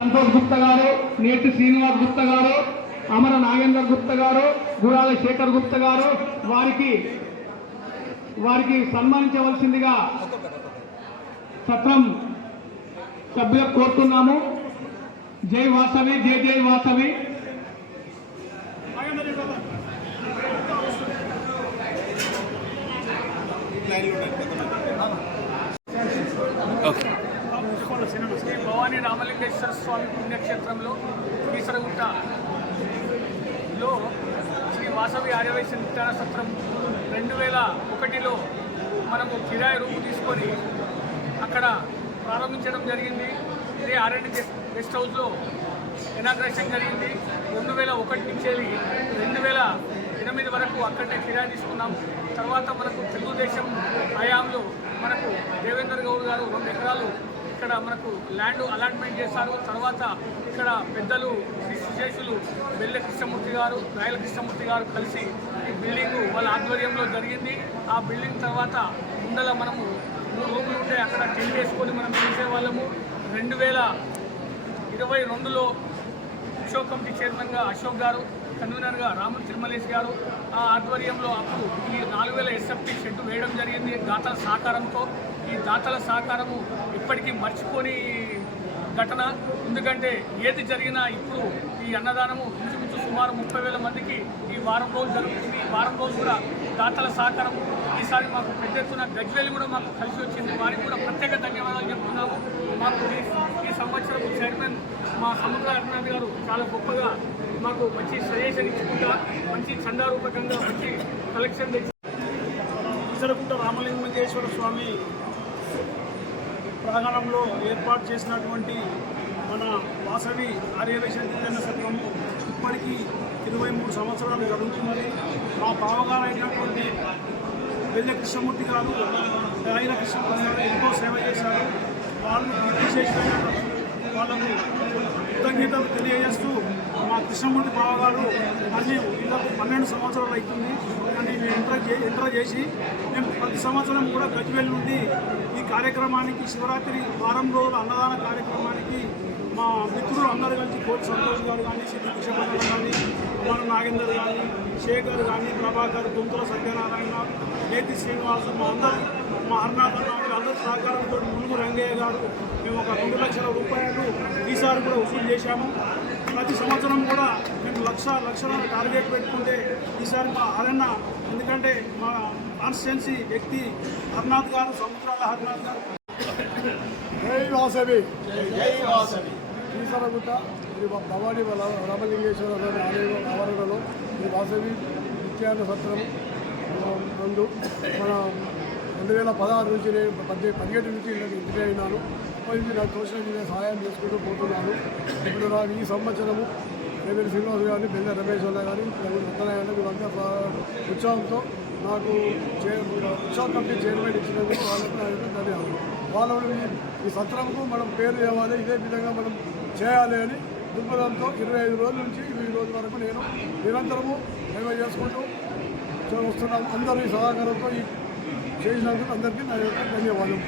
సంతోష్ గుప్తా గారు నేటి శ్రీనివాస్ గుప్తా గారు అమర నాగేందర్ గుప్తా గారు గురాల శేఖర్ గుప్తా గారు వారికి వారికి సన్మానించవలసిందిగా సత్రం సభ్యులకు కోరుతున్నాము. జై వాసవి జై జై వాసవి. శ్రీ భవానీ రామలింగేశ్వర స్వామి పుణ్యక్షేత్రంలో కీసరగుట్టలో శ్రీ వాసవి ఆర్యవైశ్య నిత్యాన సత్రం రెండు వేల ఒకటిలో మనము కిరాయి రూపు తీసుకొని అక్కడ ప్రారంభించడం జరిగింది. ఇదే ఆర్ఎండ్ గెస్ట్ హౌస్లో ఇనాగ్రేషన్ జరిగింది. రెండు వేల ఒకటి నుంచి రెండు వేల ఎనిమిది వరకు అక్కడనే కిరాయి తీసుకున్నాం. తర్వాత మనకు తెలుగుదేశం హయాంలో మనకు దేవేందర్ గౌడ్ గారు రెండు ఎకరాలు ఇక్కడ మనకు ల్యాండ్ అలాట్మెంట్ చేశారు. తర్వాత ఇక్కడ పెద్దలు శ్రీ సుశేషులు బెల్ల కృష్ణమూర్తి గారు రాయల కృష్ణమూర్తి గారు కలిసి ఈ బిల్డింగ్ వాళ్ళ ఆధ్వర్యంలో జరిగింది. ఆ బిల్డింగ్ తర్వాత ముందల మనము మూడు రూములు ఉంటే అక్కడ టెంట్ వేసుకొని మనం చేసేవాళ్ళము. రెండు వేల ఇరవై రెండులో అశోక్ కమిటీ చైర్మన్గా అశోక్ గారు కన్వీనర్గా రాము తిరుమలేష్ గారు. ఆ ఆధ్వర్యంలో అప్పుడు ఈ నాలుగు వేల ఎస్ఎఫ్టీ షెడ్ వేయడం జరిగింది. దాతల సహకారంతో. ఈ దాతల సహకారము ఇప్పటికీ మర్చిపోని ఘటన. ఎందుకంటే ఏది జరిగినా ఇప్పుడు ఈ అన్నదానము ఇంచుమించు సుమారు ముప్పై వేల మందికి ఈ వారం రోజులు జరుగుతుంది. ఈ వారం రోజు కూడా దాతల సహకారం ఈసారి మాకు పెద్ద ఎత్తున గజ్వేలు కూడా మాకు కలిసి వచ్చింది. వారికి కూడా ప్రత్యేక ధన్యవాదాలు చెప్తున్నాము. మాకు ఈ- ఈ సంవత్సరం చైర్మన్ మా సముద్ర అరుణాథ్ గారు చాలా గొప్పగా మాకు మంచి సజెషన్ ఇచ్చుకుంటా మంచి చందారూపకంగా మంచి కలెక్షన్ తెచ్చి ఇసరకుంట రామలింగేశ్వర స్వామి ప్రాంగణంలో ఏర్పాటు చేసినటువంటి మన వాసవి ఆర్యవేశ నిత్యాన్న సత్రము ఇప్పటికీ ఇరవై మూడు సంవత్సరాలు జరుగుతున్నది. మా బావగారు అయినటువంటి వెల్లె కృష్ణమూర్తి గారు ఆయన కృష్ణమూర్తి గారు ఎంతో సేవ చేశారు. వాళ్ళు గుర్తు చేసిన వాళ్ళకు కృతజ్ఞతలు తెలియజేస్తూ మా కృష్ణమూర్తి బావగారు మళ్ళీ వీళ్ళకు పన్నెండు సంవత్సరాలు అవుతుంది. కానీ మేము ఎంటర్ చే ఎంటర్ చేసి మేము ప్రతి సంవత్సరం కూడా గజ్వేల్ నుండి ఈ కార్యక్రమానికి శివరాత్రి వారం రోజుల అన్నదాన కార్యక్రమానికి మా మిత్రులు అందరూ కలిసి కోటి సంతోష్ గారు కానీ సిద్ధి కృష్ణపల్లి కానీ మన నాగేందర్ కానీ శేఖర్ కానీ ప్రభాకర్ దుంతుల సత్యనారాయణ నేతి శ్రీనివాస్ మా అందరు మా హర్నాథ్ అన్న వీళ్ళందరి సహకారంతో ములుగు రంగయ్య గారు మేము ఒక రెండు లక్షల రూపాయలు ఈసారి కూడా వసూలు చేశాము. ప్రతి సంవత్సరం కూడా మేము లక్ష లక్షల టార్గెట్ పెట్టుకుంటే ఈసారి మా అరన్న ఎందుకంటే మా కాన్స్టిట్యున్సీ వ్యక్తి హర్నాథ్ గారు సముద్రాల హర్నాథ్ గారు. జై వాసవి. శ్రీసరగుట్ట శ్రీ భవానీ రామలింగేశ్వర గారి ఆలయం ఆవరణలో ఈ వాసవి నిత్యాన సత్రం రెండు నందు మన రెండు వేల పదహారు నుంచి నేను పది పదిహేడు నుంచి నేను ఇంటికి అయినాను. ఇప్పటి నుంచి నాకు తోచిన నేను సహాయం చేసుకుంటూ పోతున్నాను. ఇప్పుడు నాకు ఈ సంవత్సరము రేవేలి శ్రీనివాస్ గారిని బెల్ల రమేష్ అన్న కానీ రత్నయ్య గారిని వీళ్ళంతా ఉత్సాహంతో నాకు చే ఉత్సాహం కంపెనీ చైర్మన్ ఇచ్చినందుకు వాళ్ళకు నా యొక్క ధన్యవాదాలు. వాళ్ళు ఈ- ఈ సత్రంకు మనం పేరు తేవాలి ఇదే విధంగా మనం చేయాలి అని దృక్పథంతో ఇరవై ఐదు రోజుల నుంచి ఈ రోజు వరకు నేను నిరంతరము సేవ చేసుకుంటూ వస్తున్నాం అందరి సహకారంతో ఈ చేసినందుకు అందరికీ నా యొక్క ధన్యవాదం